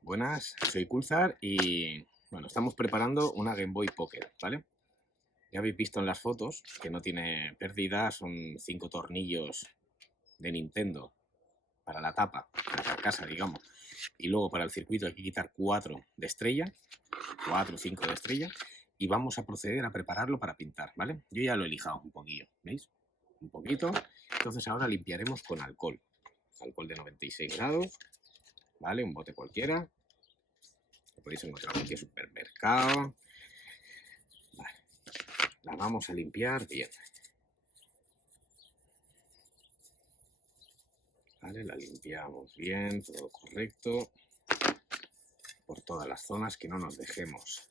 Buenas, soy Kulzar y bueno, estamos preparando una Game Boy Pocket, ¿vale? Ya habéis visto en las fotos que no tiene pérdida, son 5 tornillos de Nintendo para la tapa, la carcasa, digamos. Y luego para el circuito hay que quitar 4 de estrella, 4 o 5 de estrella, y vamos a proceder a prepararlo para pintar, ¿vale? Yo ya lo he lijado un poquillo, ¿veis? Un poquito. Entonces ahora limpiaremos con alcohol de 96 grados, ¿vale? Un bote cualquiera. Lo podéis encontrar en cualquier supermercado. Vale. La vamos a limpiar bien. Vale, la limpiamos bien, todo correcto. Por todas las zonas, que no nos dejemos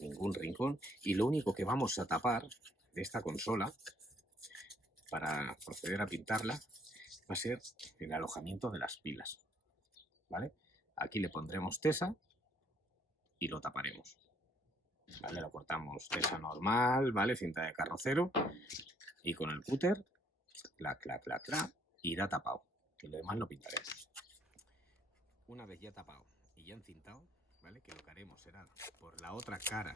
ningún rincón. Y lo único que vamos a tapar de esta consola para proceder a pintarla va a ser el alojamiento de las pilas, ¿vale? Aquí le pondremos tesa y lo taparemos, ¿vale? Lo cortamos tesa normal, ¿vale? Cinta de carrocero, y con el cúter, clac, clac, clac, clac, irá tapado, y lo demás lo pintaremos. Una vez ya tapado y ya encintado, ¿vale? Que lo que haremos será por la otra cara,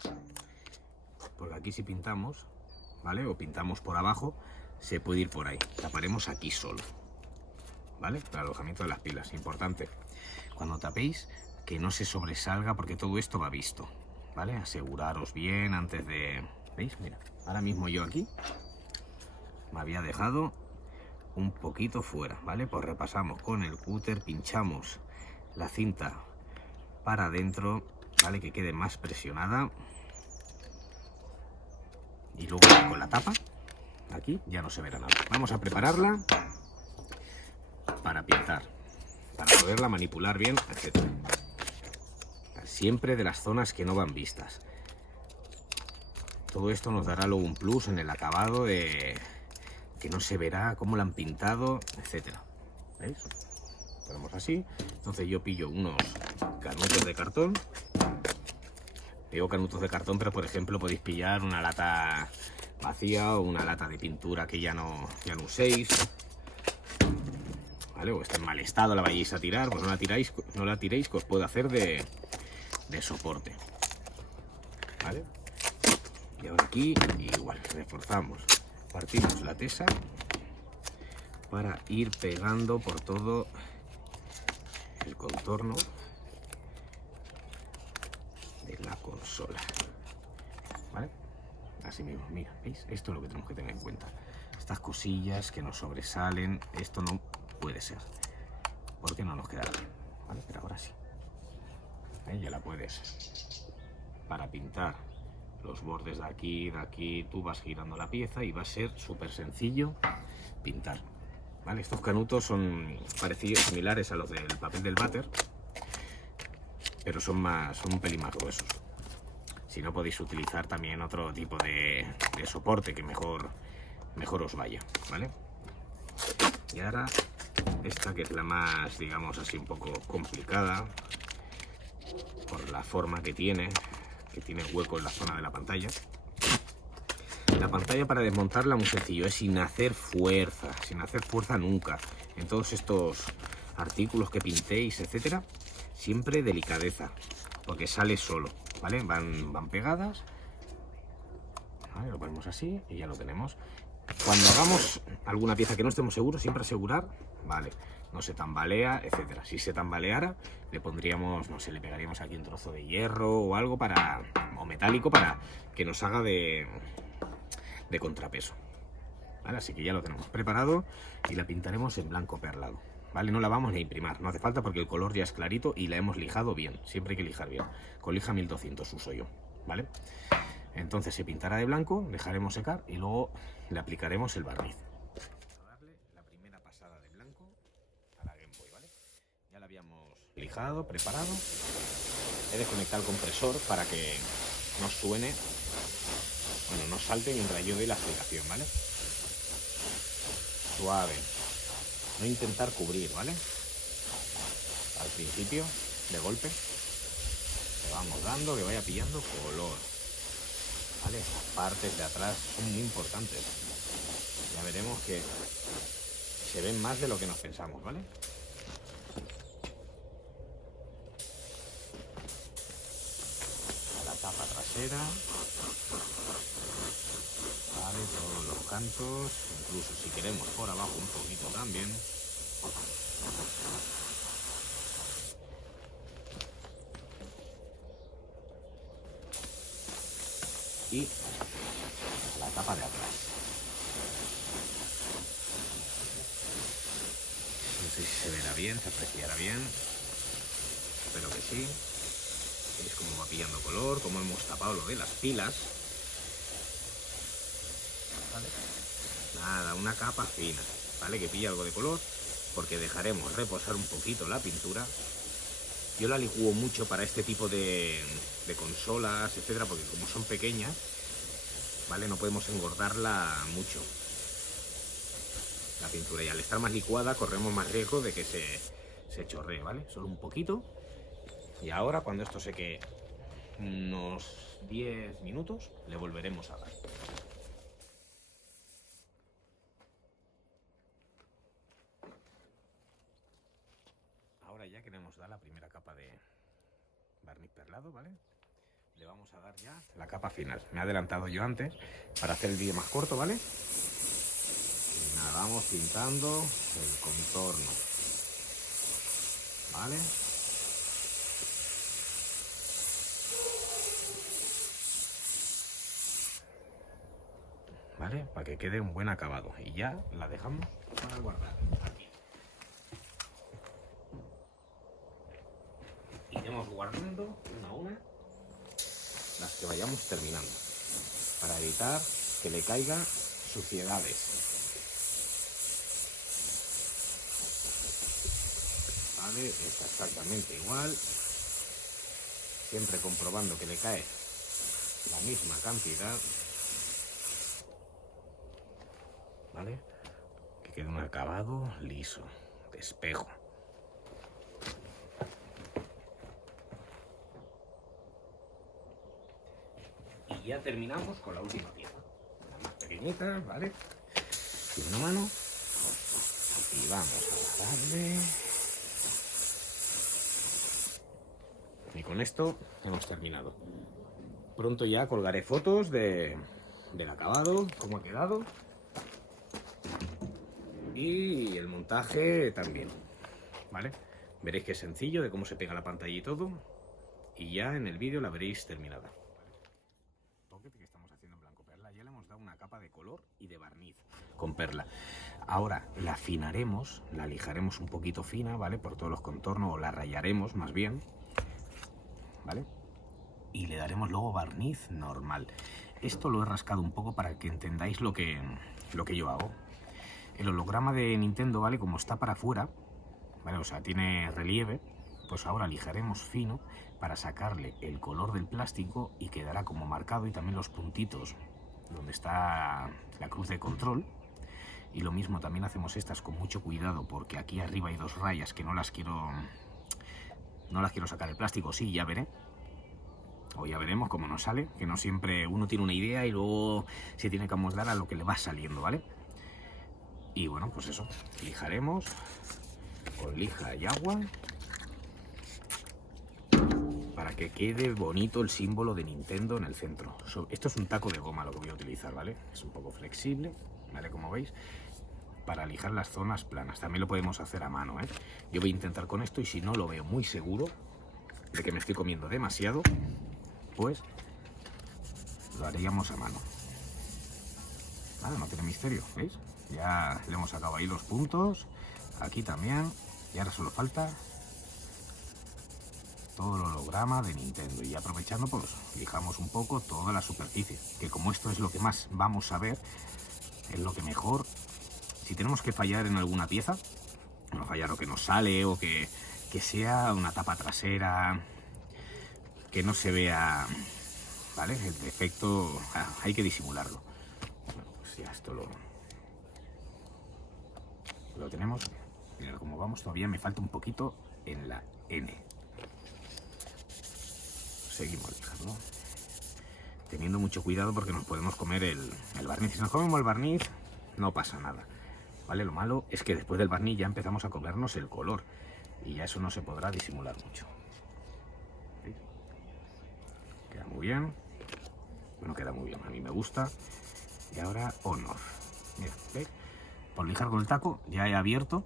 porque aquí si pintamos, ¿vale? O pintamos por abajo, se puede ir por ahí. Taparemos aquí solo, ¿vale? El alojamiento de las pilas, importante. Cuando tapéis, que no se sobresalga, porque todo esto va visto, ¿vale? Aseguraros bien antes de... ¿Veis? Mira, ahora mismo yo aquí me había dejado un poquito fuera, ¿vale? Pues repasamos con el cúter, pinchamos la cinta para adentro, ¿vale? Que quede más presionada. Y luego con la tapa, aquí ya no se verá nada. Vamos a prepararla para pintar, para poderla manipular bien, etc. Siempre de las zonas que no van vistas. Todo esto nos dará luego un plus en el acabado, de que no se verá cómo la han pintado, etc. ¿Veis? Ponemos así. Entonces yo pillo unos canutos de cartón. Digo canutos de cartón, pero por ejemplo podéis pillar una lata vacía o una lata de pintura que ya no uséis, ¿vale? O está en mal estado, la vayáis a tirar, pues no la tiréis, que os puede hacer de soporte, ¿vale? Y ahora aquí igual reforzamos, partimos la tesa para ir pegando por todo el contorno de la consola, ¿vale? Así mismo, mira, ¿veis? Esto es lo que tenemos que tener en cuenta. Estas cosillas que nos sobresalen, esto no puede ser, porque no nos quedará bien, ¿vale? Pero ahora sí. Ya la puedes, para pintar los bordes de aquí, tú vas girando la pieza y va a ser súper sencillo pintar, ¿vale? Estos canutos son parecidos, similares a los del papel del váter, pero son un pelín más gruesos. Si no, podéis utilizar también otro tipo de soporte que mejor os vaya, ¿vale? Y ahora esta, que es la más, digamos así, un poco complicada por la forma que tiene hueco en la zona de la pantalla. La pantalla, para desmontarla, muy sencillo, es sin hacer fuerza nunca. En todos estos artículos que pintéis, etcétera, siempre delicadeza, porque sale solo, ¿vale? Van pegadas, ¿vale? Lo ponemos así y ya lo tenemos. Cuando hagamos alguna pieza que no estemos seguros, siempre asegurar, ¿vale? No se tambalea, etcétera. Si se tambaleara, le pondríamos, no sé, le pegaríamos aquí un trozo de hierro o algo o metálico, para que nos haga de contrapeso, ¿vale? Así que ya lo tenemos preparado y la pintaremos en blanco perlado, ¿vale? No la vamos ni a imprimir, no hace falta, porque el color ya es clarito y la hemos lijado bien. Siempre hay que lijar bien. Con lija 1200 uso yo, ¿vale? Entonces se pintará de blanco, dejaremos secar y luego le aplicaremos el barniz. Vamos a darle la primera pasada de blanco a la Game Boy, ¿vale? Ya la habíamos lijado, preparado. He desconectado el compresor para que no suene, bueno, no salte mientras yo doy la explicación, ¿vale? Suave. No intentar cubrir, ¿vale? Al principio, de golpe, le vamos dando que vaya pillando color, ¿vale? Esas partes de atrás son muy importantes. Ya veremos que se ven más de lo que nos pensamos, ¿vale? La tapa trasera, ¿vale? Todos los cantos, incluso si queremos por abajo un poquito también. Y la tapa de atrás. No sé si se verá bien, se apreciará bien. Espero que sí. Veis cómo va pillando color, cómo hemos tapado lo de las pilas. ¿Vale? Nada, una capa fina, ¿vale? Que pilla algo de color, porque dejaremos reposar un poquito la pintura. Yo la licúo mucho para este tipo de consolas, etcétera, porque como son pequeñas, ¿vale? No podemos engordarla mucho, la pintura, y al estar más licuada corremos más riesgo de que se chorree, ¿vale? Solo un poquito. Y ahora, cuando esto seque unos 10 minutos, le volveremos a dar. Ahora ya queremos dar la primera capa de barniz perlado, ¿vale? Le vamos a dar ya la capa final. Me he adelantado yo antes para hacer el vídeo más corto, ¿vale? Y nada, vamos pintando el contorno, ¿vale? ¿Vale? Para que quede un buen acabado. Y ya la dejamos para guardar aquí. Iremos guardando una a una las que vayamos terminando, para evitar que le caigan suciedades. Vale, está exactamente igual, siempre comprobando que le cae la misma cantidad, ¿vale? Que quede un acabado liso, de espejo. Y ya terminamos con la última pieza, la más pequeñita, ¿vale? Y una mano, y vamos a darle. Y con esto hemos terminado. Pronto ya colgaré fotos del acabado, cómo ha quedado. Y el montaje también, ¿vale? Veréis que es sencillo, de cómo se pega la pantalla y todo. Y ya en el vídeo la veréis terminada. Toquete que estamos haciendo en blanco perla. Ya le hemos dado una capa de color y de barniz con perla. Ahora la afinaremos, la lijaremos un poquito fina, ¿vale? Por todos los contornos, o la rayaremos más bien, ¿vale? Y le daremos luego barniz normal. Esto lo he rascado un poco para que entendáis lo que yo hago. El holograma de Nintendo, ¿vale? Como está para afuera, ¿vale? O sea, tiene relieve, pues ahora lijaremos fino para sacarle el color del plástico y quedará como marcado, y también los puntitos donde está la cruz de control. Y lo mismo también hacemos estas con mucho cuidado, porque aquí arriba hay dos rayas que no las quiero sacar el plástico. Sí, ya veré. O ya veremos cómo nos sale, que no siempre uno tiene una idea y luego se tiene que amoldar a lo que le va saliendo, ¿vale? Y bueno, pues eso, lijaremos con lija y agua para que quede bonito el símbolo de Nintendo en el centro. Esto es un taco de goma lo que voy a utilizar, ¿vale? Es un poco flexible, ¿vale? Como veis, para lijar las zonas planas. También lo podemos hacer a mano, ¿eh? Yo voy a intentar con esto, y si no lo veo muy seguro de que me estoy comiendo demasiado, pues lo haríamos a mano. Vale, no tiene misterio, ¿veis? Ya le hemos sacado ahí los puntos, aquí también, y ahora solo falta todo el holograma de Nintendo. Y aprovechando, pues lijamos un poco toda la superficie, que como esto es lo que más vamos a ver, es lo que mejor. Si tenemos que fallar en alguna pieza, no fallar o que nos sale, o que sea una tapa trasera, que no se vea, ¿vale? El defecto hay que disimularlo. Bueno, pues ya esto lo tenemos. Mira cómo vamos, todavía me falta un poquito en la N. Seguimos lijando, teniendo mucho cuidado porque nos podemos comer el barniz. Si nos comemos el barniz, no pasa nada, ¿vale? Lo malo es que después del barniz ya empezamos a comernos el color y ya eso no se podrá disimular mucho. ¿Sí? Queda muy bien. Bueno, queda muy bien, a mí me gusta. Y ahora honor. Mira, ¿veis? Por lijar con el taco ya he abierto,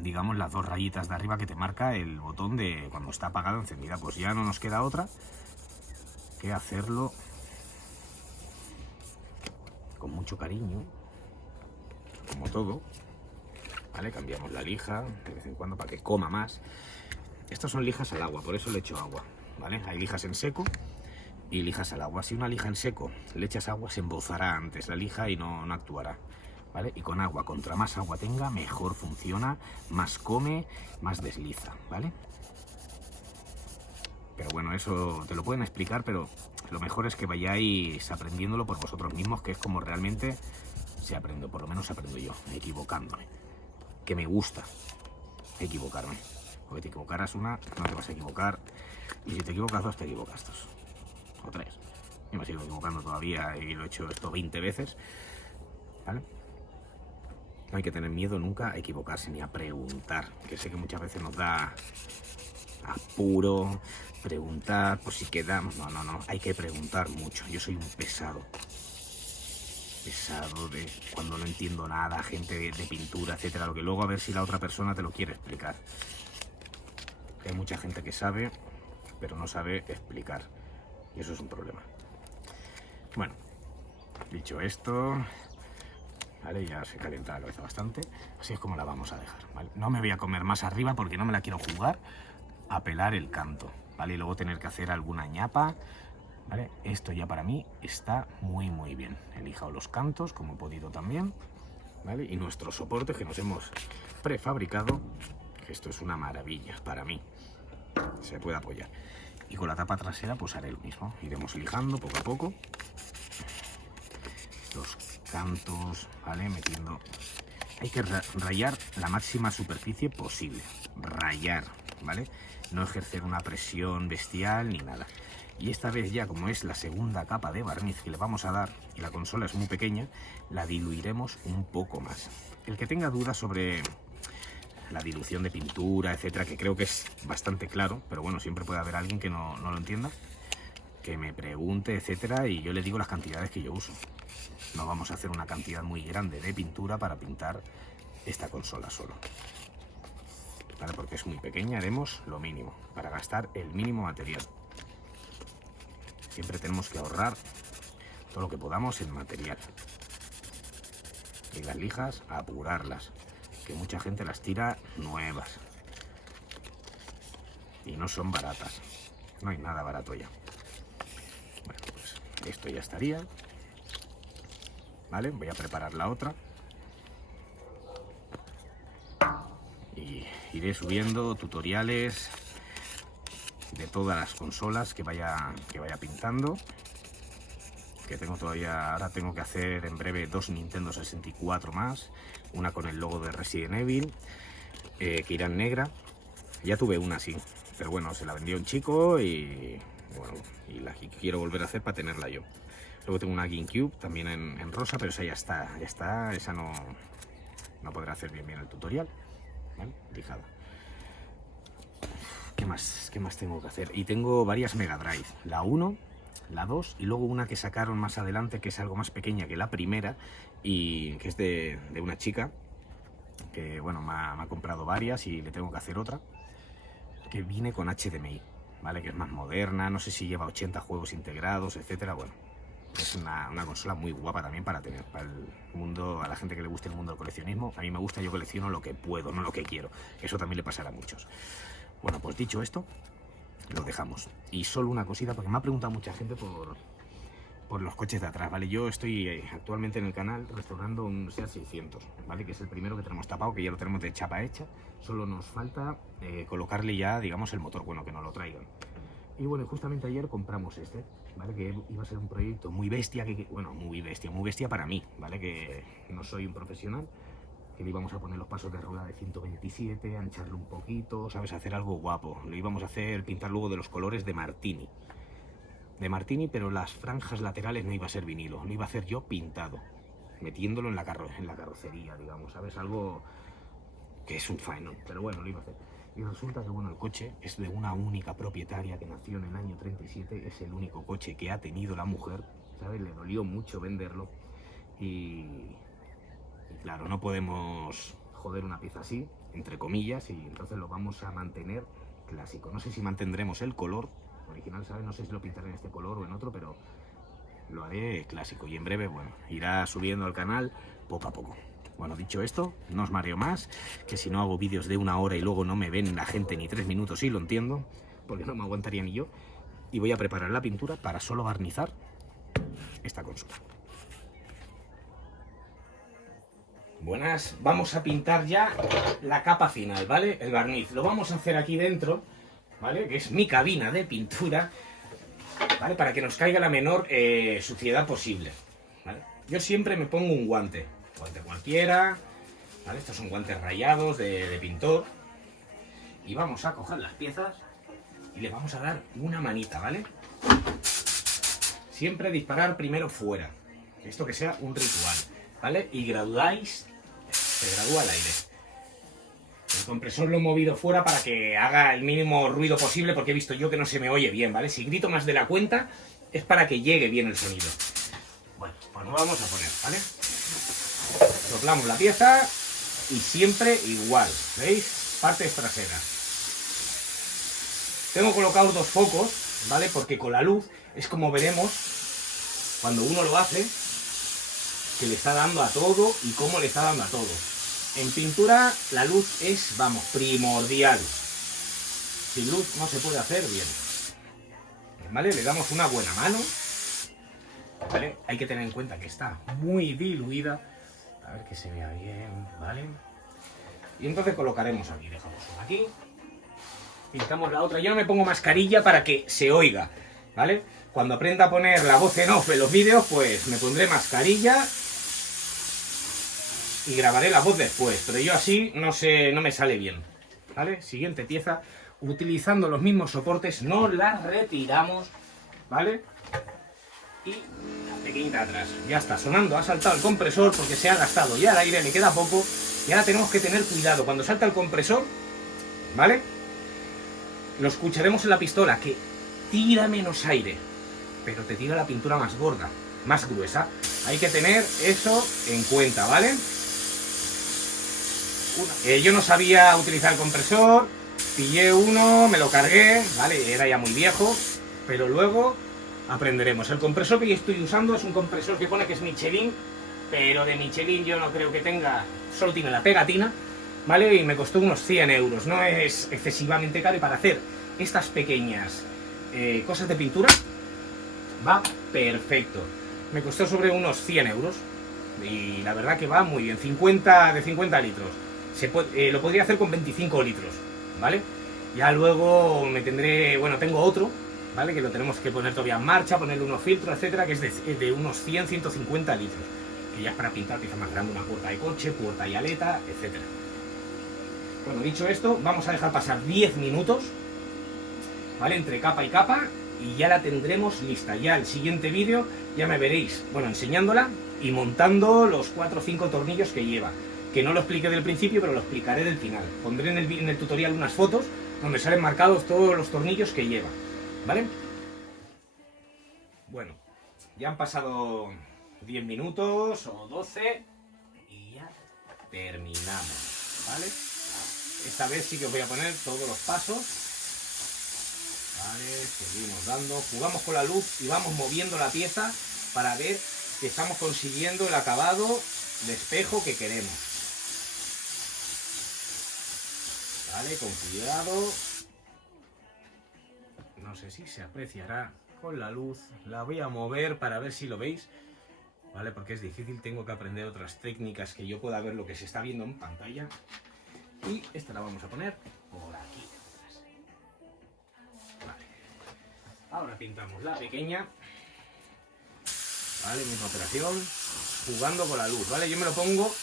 digamos, las 2 rayitas de arriba que te marca el botón de cuando está apagada o encendida. Pues ya no nos queda otra que hacerlo con mucho cariño, como todo, ¿vale? Cambiamos la lija de vez en cuando para que coma más. Estas son lijas al agua, por eso le echo agua, ¿vale? Hay lijas en seco y lijas al agua. Si una lija en seco le echas agua, se embozará antes la lija y no actuará, ¿vale? Y con agua, contra más agua tenga, mejor funciona, más come, más desliza, ¿vale? Pero bueno, eso te lo pueden explicar, pero lo mejor es que vayáis aprendiéndolo por vosotros mismos, que es como realmente se aprende, por lo menos aprendo yo, equivocándome. Que me gusta equivocarme, porque te equivocarás una, no te vas a equivocar, y si te equivocas 2, te equivocas 2 o 3. Yo me sigo equivocando todavía y lo he hecho esto 20 veces, ¿vale? No hay que tener miedo nunca a equivocarse ni a preguntar, que sé que muchas veces nos da apuro preguntar por si quedamos. No, hay que preguntar mucho. Yo soy un pesado de cuando no entiendo nada, gente de pintura, etcétera, lo que luego a ver si la otra persona te lo quiere explicar. Hay mucha gente que sabe, pero no sabe explicar, y eso es un problema. Bueno, dicho esto, ¿vale? Ya se calienta la cabeza bastante, así es como la vamos a dejar, ¿vale? No me voy a comer más arriba porque no me la quiero jugar a pelar el canto, ¿vale? Y luego tener que hacer alguna ñapa, ¿vale? Esto ya para mí está muy bien. He lijado los cantos como he podido también, ¿vale? Y nuestros soportes que nos hemos prefabricado, que esto es una maravilla para mí, se puede apoyar. Y con la tapa trasera pues haré lo mismo, iremos lijando poco a poco los cantos, ¿vale? Metiendo, hay que rayar la máxima superficie posible, rayar, ¿vale? No ejercer una presión bestial ni nada. Y esta vez ya, como es la segunda capa de barniz que le vamos a dar y la consola es muy pequeña, la diluiremos un poco más. El que tenga dudas sobre la dilución de pintura, etcétera, que creo que es bastante claro, pero bueno, siempre puede haber alguien que no lo entienda, que me pregunte, etcétera, y yo le digo las cantidades que yo uso. No vamos a hacer una cantidad muy grande de pintura para pintar esta consola solo, ¿vale? Porque es muy pequeña, haremos lo mínimo para gastar el mínimo material. Siempre tenemos que ahorrar todo lo que podamos en material. Y las lijas, a apurarlas, que mucha gente las tira nuevas y no son baratas. No hay nada barato ya. Bueno, pues esto ya estaría, ¿vale? Voy a preparar la otra y iré subiendo tutoriales de todas las consolas que vaya pintando, que tengo todavía. Ahora tengo que hacer en breve 2 Nintendo 64 más, una con el logo de Resident Evil, que irá en negra. Ya tuve una así, pero bueno, se la vendió un chico y bueno, y la quiero volver a hacer para tenerla yo. Luego tengo una GameCube también en rosa, pero esa ya está, esa no podrá hacer bien el tutorial, ¿vale? Lijada. ¿Qué más tengo que hacer? Y tengo varias Mega Drive, la 1, la 2 y luego una que sacaron más adelante que es algo más pequeña que la primera y que es de una chica que bueno, me ha comprado varias y le tengo que hacer otra que viene con HDMI, ¿vale? Que es más moderna, no sé si lleva 80 juegos integrados, etcétera. Bueno, es una consola muy guapa también para tener, para el mundo, a la gente que le guste el mundo del coleccionismo. A mí me gusta, yo colecciono lo que puedo, no lo que quiero. Eso también le pasará a muchos. Bueno, pues dicho esto, lo dejamos. Y solo una cosita, porque me ha preguntado mucha gente por los coches de atrás, ¿vale? Yo estoy actualmente en el canal restaurando un Seat 600, ¿vale? Que es el primero que tenemos tapado, que ya lo tenemos de chapa hecha. Solo nos falta colocarle ya, digamos, el motor, bueno, que nos lo traigan, Y bueno, justamente ayer compramos este, ¿vale? Que iba a ser un proyecto muy bestia, bueno, muy bestia para mí, ¿vale? Que no soy un profesional, que le íbamos a poner los pasos de rueda de 127, ancharlo un poquito, ¿sabes? Hacer algo guapo. Lo íbamos a hacer, pintar luego de los colores de Martini. De Martini, pero las franjas laterales no iba a ser vinilo, lo iba a hacer yo pintado, metiéndolo en la carrocería, digamos, ¿sabes? Algo que es un faenón, pero bueno, lo iba a hacer. Y resulta que, bueno, el coche es de una única propietaria que nació en el año 37, es el único coche que ha tenido la mujer, ¿sabes? Le dolió mucho venderlo y claro, no podemos joder una pieza así, entre comillas, y entonces lo vamos a mantener clásico. No sé si mantendremos el color original, ¿sabes? No sé si lo pintaré en este color o en otro, pero lo haré clásico y en breve, bueno, irá subiendo al canal poco a poco. Bueno, dicho esto, no os mareo más, que si no hago vídeos de 1 hora y luego no me ven la gente ni 3 minutos, y lo entiendo, porque no me aguantaría ni yo. Y voy a preparar la pintura para solo barnizar esta consola. Buenas, vamos a pintar ya la capa final, ¿vale? El barniz. Lo vamos a hacer aquí dentro, ¿vale? Que es mi cabina de pintura, ¿vale? Para que nos caiga la menor suciedad posible, ¿vale? Yo siempre me pongo un guante cualquiera, ¿vale? Estos son guantes rayados de pintor. Y vamos a coger las piezas y le vamos a dar una manita, ¿vale? Siempre disparar primero fuera. Esto que sea un ritual, ¿vale? Y graduáis, se gradúa el aire. El compresor lo he movido fuera para que haga el mínimo ruido posible, porque he visto yo que no se me oye bien, ¿vale? Si grito más de la cuenta es para que llegue bien el sonido. Bueno, pues nos vamos a poner, ¿vale? Soplamos la pieza y siempre igual, ¿veis? Partes traseras. Tengo colocados 2 focos, ¿vale? Porque con la luz es como veremos cuando uno lo hace, que le está dando a todo y cómo le está dando a todo. En pintura la luz es, vamos, primordial. Sin luz no se puede hacer bien. ¿Vale? Le damos una buena mano. ¿Vale? Hay que tener en cuenta que está muy diluida. A ver que se vea bien, ¿vale? Y entonces colocaremos aquí, dejamos una aquí. Pintamos la otra. Yo no me pongo mascarilla para que se oiga, ¿vale? Cuando aprenda a poner la voz en off en los vídeos, pues me pondré mascarilla y grabaré la voz después, pero yo así no me sale bien, ¿vale? Siguiente pieza, utilizando los mismos soportes, no la retiramos, ¿vale? Y la pequeñita atrás, ya está sonando, ha saltado el compresor porque se ha gastado ya el aire, le queda poco, y ahora tenemos que tener cuidado, cuando salta el compresor, ¿vale? Lo escucharemos en la pistola, que tira menos aire, pero te tira la pintura más gorda, más gruesa. Hay que tener eso en cuenta, ¿vale? Yo no sabía utilizar el compresor, pillé uno, me lo cargué, ¿vale? Era ya muy viejo, pero luego aprenderemos. El compresor que yo estoy usando es un compresor que pone que es Michelin, pero de Michelin yo no creo que tenga, solo tiene la pegatina, ¿vale? Y me costó unos 100 euros, no es excesivamente caro, y para hacer estas pequeñas cosas de pintura va perfecto. Me costó sobre unos 100 euros y la verdad que va muy bien, de 50 litros. Lo podría hacer con 25 litros, ¿vale? Ya luego me tendré, bueno, tengo otro, ¿vale? Que lo tenemos que poner todavía en marcha, ponerle unos filtros, etcétera, que es de unos 100-150 litros, que ya es para pintar piezas más grandes, una puerta de coche, puerta y aleta, etcétera. Bueno, dicho esto, vamos a dejar pasar 10 minutos, ¿vale? Entre capa y capa, y ya la tendremos lista. Ya el siguiente vídeo ya me veréis, bueno, enseñándola y montando los 4 o 5 tornillos que lleva. Que no lo expliqué del principio, pero lo explicaré del final. Pondré en el tutorial unas fotos donde salen marcados todos los tornillos que lleva, ¿vale? Bueno, ya han pasado 10 minutos o 12 y ya terminamos, ¿vale? Esta vez sí que os voy a poner todos los pasos, ¿vale? Seguimos dando, jugamos con la luz y vamos moviendo la pieza para ver que estamos consiguiendo el acabado de espejo que queremos. Vale, con cuidado. No sé si se apreciará con la luz. La voy a mover para ver si lo veis. Vale, porque es difícil. Tengo que aprender otras técnicas que yo pueda ver lo que se está viendo en pantalla. Y esta la vamos a poner por aquí. Vale. Ahora pintamos la pequeña. Vale, misma operación. Jugando con la luz, ¿vale? Yo me lo pongo...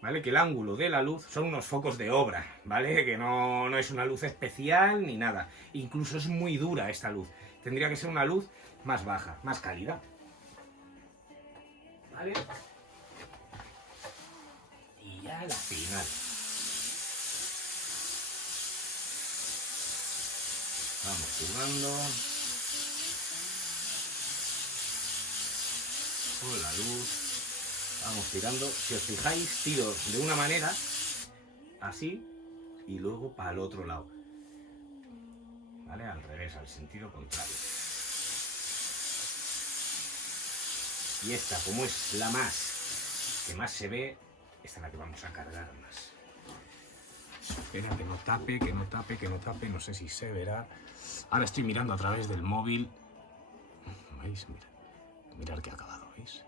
¿Vale? Que el ángulo de la luz son unos focos de obra, ¿vale? Que no es una luz especial ni nada. Incluso es muy dura esta luz. Tendría que ser una luz más baja, más cálida. ¿Vale? Y ya la final. Vamos jugando con la luz. Vamos tirando, si os fijáis, tiro de una manera, así, y luego para el otro lado. ¿Vale? Al revés, al sentido contrario. Y esta, como es la que más se ve, esta es la que vamos a cargar más. Espera que no tape, que no tape, que no tape, no sé si se verá. Ahora estoy mirando a través del móvil. ¿Veis? Mirad qué acabado, ¿veis?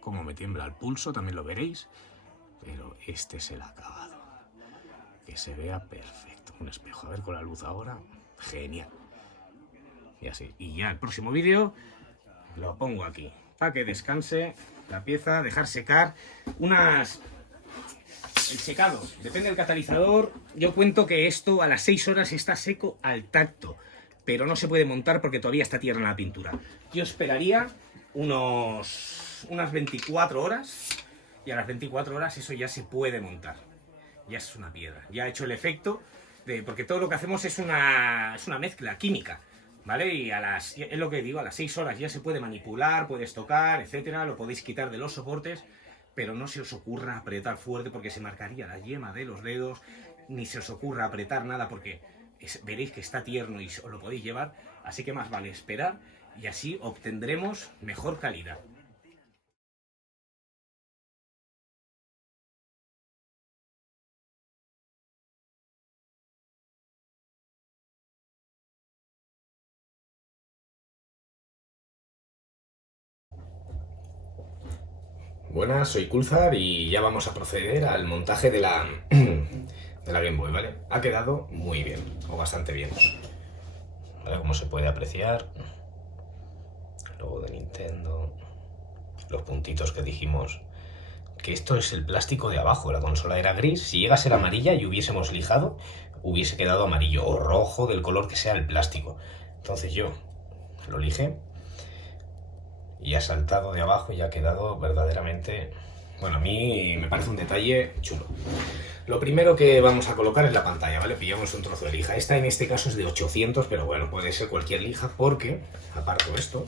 Como me tiembla el pulso, también lo veréis, pero este es el acabado, que se vea perfecto. Un espejo, a ver con la luz ahora, genial. Y así, y ya el próximo vídeo lo pongo aquí, para que descanse la pieza, dejar secar el secado, depende del catalizador. Yo cuento que esto a las 6 horas está seco al tacto, pero no se puede montar porque todavía está tierna la pintura. Yo esperaría unas 24 horas, y a las 24 horas eso ya se puede montar. Ya es una piedra, ya ha hecho el efecto, porque todo lo que hacemos es una mezcla química, ¿vale? Y es lo que digo, a las 6 horas ya se puede manipular, puedes tocar, etcétera, lo podéis quitar de los soportes, pero no se os ocurra apretar fuerte porque se marcaría la yema de los dedos, ni se os ocurra apretar nada porque veréis que está tierno y os lo podéis llevar, así que más vale esperar y así obtendremos mejor calidad. Buenas, soy Kulzar y ya vamos a proceder al montaje de la Game Boy, ¿vale? Ha quedado muy bien, o bastante bien. ¿Vale? Como se puede apreciar, el logo de Nintendo, los puntitos que dijimos, que esto es el plástico de abajo, la consola era gris, si llega a ser amarilla y hubiésemos lijado, hubiese quedado amarillo o rojo, del color que sea el plástico. Entonces yo lo lijé y ha saltado de abajo y ha quedado verdaderamente... Bueno, a mí me parece un detalle chulo. Lo primero que vamos a colocar es la pantalla, ¿vale? Pillamos un trozo de lija. Esta en este caso es de 800, pero bueno, puede ser cualquier lija porque, aparte de esto,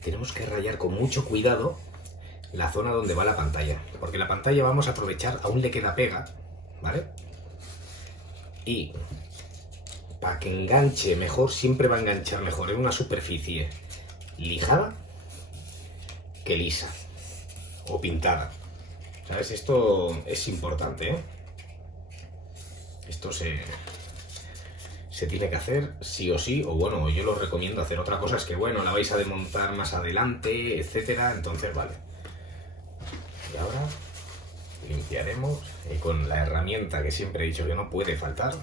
tenemos que rayar con mucho cuidado la zona donde va la pantalla. Porque la pantalla vamos a aprovechar, aún le queda pega, ¿vale? Y para que enganche mejor, siempre va a enganchar mejor en una superficie lijada que lisa o pintada, ¿sabes? Esto es importante, ¿eh? Esto se tiene que hacer sí o sí, o bueno, yo lo recomiendo hacer. Otra cosa es que, bueno, la vais a desmontar más adelante, etcétera, entonces vale. Y ahora limpiaremos con la herramienta que siempre he dicho que no puede faltar,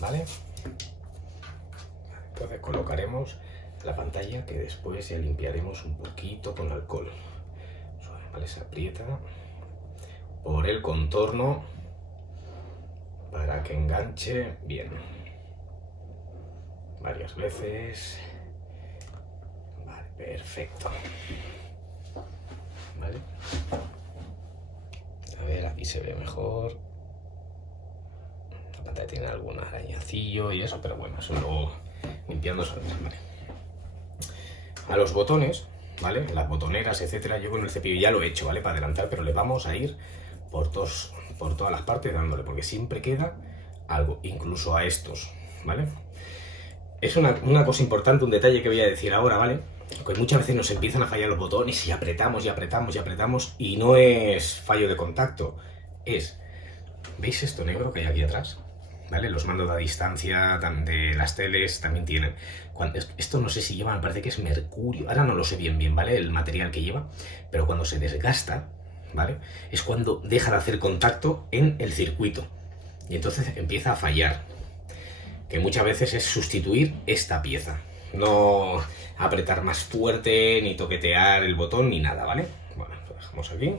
¿vale? Entonces colocaremos la pantalla, que después ya limpiaremos un poquito con alcohol. ¿Vale? Se aprieta por el contorno para que enganche bien. Varias veces. Vale, perfecto. ¿Vale? A ver, aquí se ve mejor. La pantalla tiene algún arañacillo y eso, pero bueno, eso luego limpiando solo, ¿vale? A los botones, ¿vale? Las botoneras, etcétera, yo con el cepillo ya lo he hecho, ¿vale? Para adelantar, pero le vamos a ir por todas las partes dándole, porque siempre queda algo, incluso a estos, ¿vale? Es una cosa importante, un detalle que voy a decir ahora, ¿vale? Que muchas veces nos empiezan a fallar los botones y apretamos y apretamos y apretamos y no es fallo de contacto, ¿veis esto negro que hay aquí atrás? ¿Vale? Los mandos a distancia de las teles también tienen. Esto no sé si lleva, me parece que es mercurio. Ahora no lo sé bien, ¿vale? El material que lleva. Pero cuando se desgasta, ¿vale? Es cuando deja de hacer contacto en el circuito. Y entonces empieza a fallar. que muchas veces es sustituir esta pieza. No apretar más fuerte, ni toquetear el botón, ni nada, ¿vale? Bueno, lo dejamos aquí.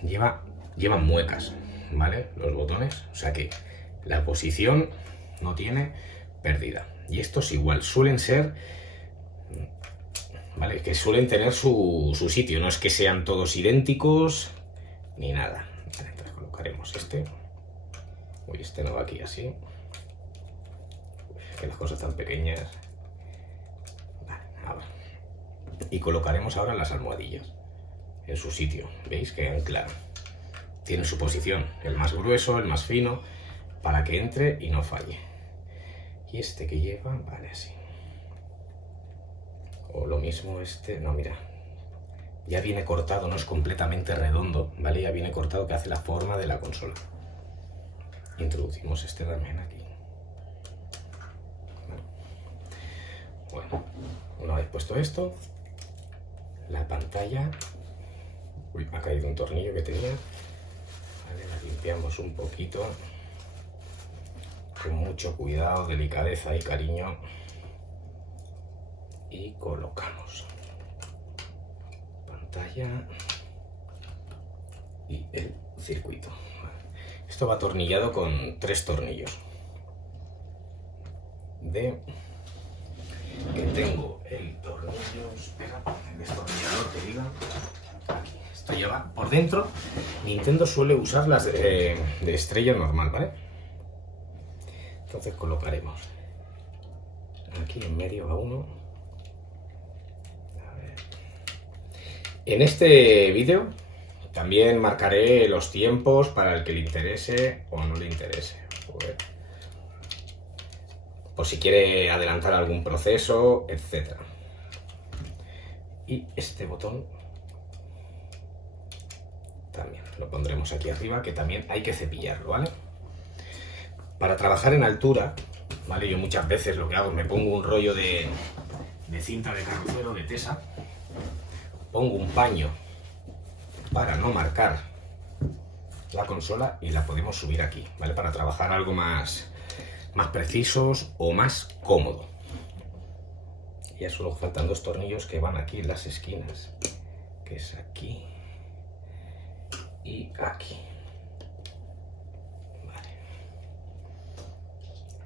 Llevan muecas, ¿vale? Los botones, o sea que la posición no tiene pérdida. Y estos igual, suelen ser, ¿vale? Que suelen tener su sitio, no es que sean todos idénticos, ni nada. Vale, entonces colocaremos este. Uy, este no va aquí así. Que las cosas tan pequeñas. Vale, ahora. Y colocaremos ahora las almohadillas en su sitio. ¿Veis? Que anclan. Tiene su posición, el más grueso, el más fino, para que entre y no falle. Y este que lleva, vale, así. O lo mismo este, no, mira. Ya viene cortado, no es completamente redondo, ¿vale? Ya viene cortado, que hace la forma de la consola. Introducimos este también aquí. Bueno, una vez puesto esto, la pantalla... Uy, me ha caído un tornillo que tenía. Vale, la limpiamos un poquito. Con mucho cuidado, delicadeza y cariño. Y colocamos. Pantalla. Y el circuito. Esto va atornillado con 3 tornillos. Que tengo el tornillo, espera, el destornillador que diga, aquí, esto lleva por dentro. Nintendo suele usar las de estrella normal, ¿vale? Entonces colocaremos aquí en medio a uno. A ver. En este vídeo también marcaré los tiempos para el que le interese o no le interese. Joder. Por si quiere adelantar algún proceso, etc. Y este botón también lo pondremos aquí arriba, que también hay que cepillarlo, ¿vale? Para trabajar en altura, ¿vale? Yo muchas veces lo que hago es me pongo un rollo de cinta de carrocero, de tesa, pongo un paño para no marcar la consola y la podemos subir aquí, ¿vale? Para trabajar algo más precisos o más cómodo. Y ya solo faltan 2 tornillos que van aquí en las esquinas, que es aquí y aquí. Vale.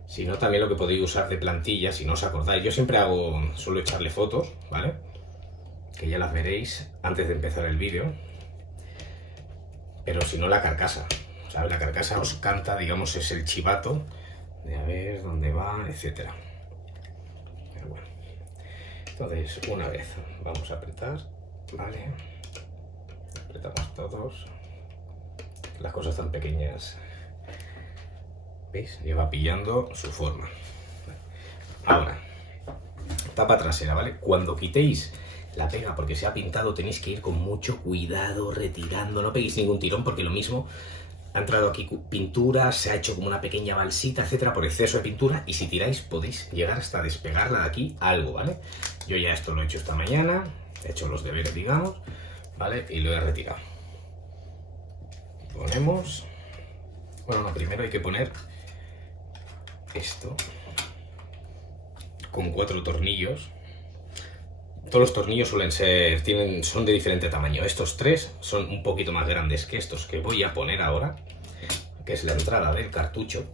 Si no, también lo que podéis usar de plantilla, si no os acordáis, yo siempre suelo echarle fotos, ¿vale? Que ya las veréis antes de empezar el vídeo. Pero si no, la carcasa, ¿sabes? La carcasa os canta, digamos, es el chivato de a ver dónde va, etcétera. Pero bueno, entonces una vez vamos a apretar, ¿vale? Apretamos todos. Las cosas tan pequeñas, ¿veis? Lleva pillando su forma. Ahora, tapa trasera, ¿vale? Cuando quitéis la pega porque se ha pintado, tenéis que ir con mucho cuidado, retirando, no peguéis ningún tirón porque lo mismo... Ha entrado aquí pintura, se ha hecho como una pequeña balsita, etcétera, por exceso de pintura. Y si tiráis, podéis llegar hasta despegarla de aquí algo, ¿vale? Yo ya esto lo he hecho esta mañana, he hecho los deberes, digamos, ¿vale? Y lo he retirado. Ponemos... Bueno, no, primero hay que poner esto con 4 tornillos. Todos los tornillos suelen ser, son de diferente tamaño. Estos 3 son un poquito más grandes que estos que voy a poner ahora, que es la entrada del cartucho.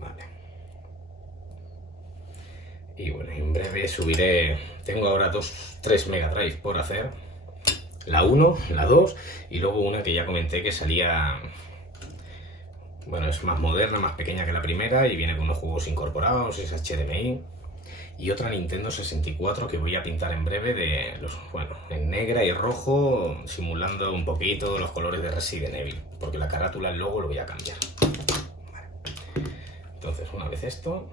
Vale. Y bueno, en breve subiré, tengo ahora 3 Mega Drive por hacer. La 1, la 2 y luego una que ya comenté que salía... Bueno, es más moderna, más pequeña que la primera y viene con unos juegos incorporados, es HDMI. Y otra Nintendo 64 que voy a pintar en breve en negra y rojo, simulando un poquito los colores de Resident Evil, porque la carátula, el logo lo voy a cambiar. Vale. Entonces, una vez esto,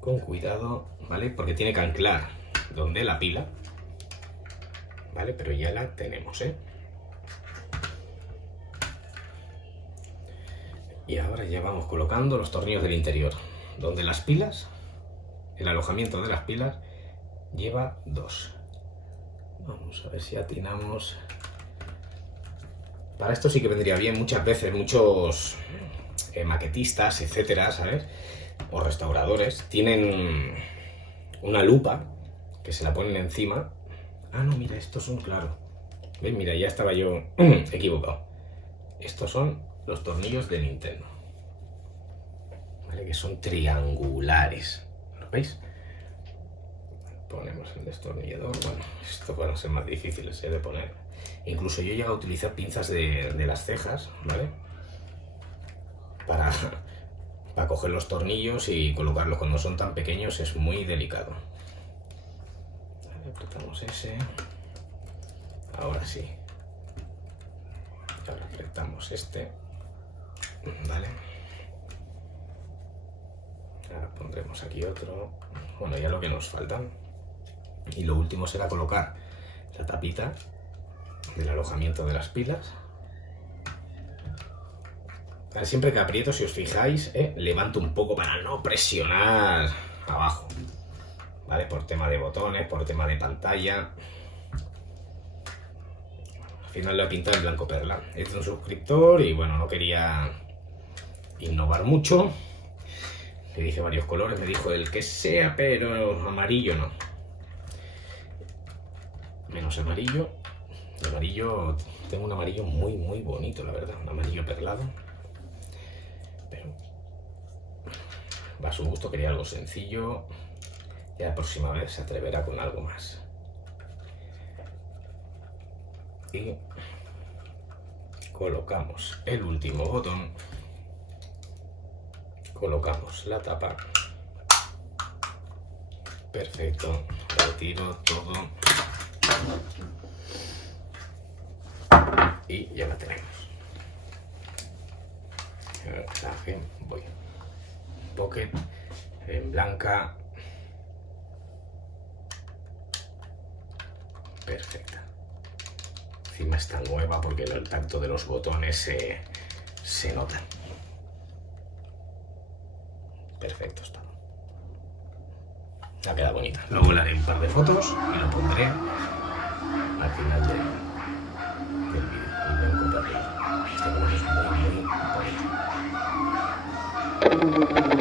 con cuidado, ¿vale? Porque tiene que anclar donde la pila, ¿vale? Pero ya la tenemos, ¿eh? Y ahora ya vamos colocando los tornillos del interior, donde las pilas... El alojamiento de las pilas lleva 2. Vamos a ver si atinamos. Para esto sí que vendría bien muchas veces, muchos maquetistas, etcétera, ¿sabes? O restauradores, tienen una lupa que se la ponen encima. Ah, no, mira, estos son, claro. ¿Ves? Mira, ya estaba yo equivocado. Estos son los tornillos de Nintendo. ¿Vale? Que son triangulares. ¿Lo veis? Ponemos el destornillador. Bueno, esto van a ser más difíciles de poner. Incluso yo llego a utilizar pinzas de las cejas, ¿vale? Para coger los tornillos y colocarlos. Cuando son tan pequeños es muy delicado. Vale, apretamos ese. Ahora sí. Ahora apretamos este. Vale. Ahora pondremos aquí otro. Bueno, ya lo que nos falta. Y lo último será colocar la tapita del alojamiento de las pilas. Ahora, siempre que aprieto, si os fijáis, levanto un poco para no presionar abajo. ¿Vale? Por tema de botones, por tema de pantalla. Al final lo he pintado en blanco perla. Es de un suscriptor y bueno, no quería innovar mucho. Le dije varios colores, me dijo el que sea, pero amarillo no. Menos amarillo. El amarillo, tengo un amarillo muy bonito, la verdad. Un amarillo perlado. Pero va a su gusto, quería algo sencillo. Y la próxima vez se atreverá con algo más. Y colocamos el último botón. Colocamos la tapa. Perfecto. Retiro todo. Y ya la tenemos. Voy. Pocket en blanca. Perfecta. Encima está nueva porque el tacto de los botones se nota. Perfecto está. Ha quedado bonita. Luego le haré un par de fotos y lo pondré al final del vídeo. El blanco perdido. Este color es muy bonito.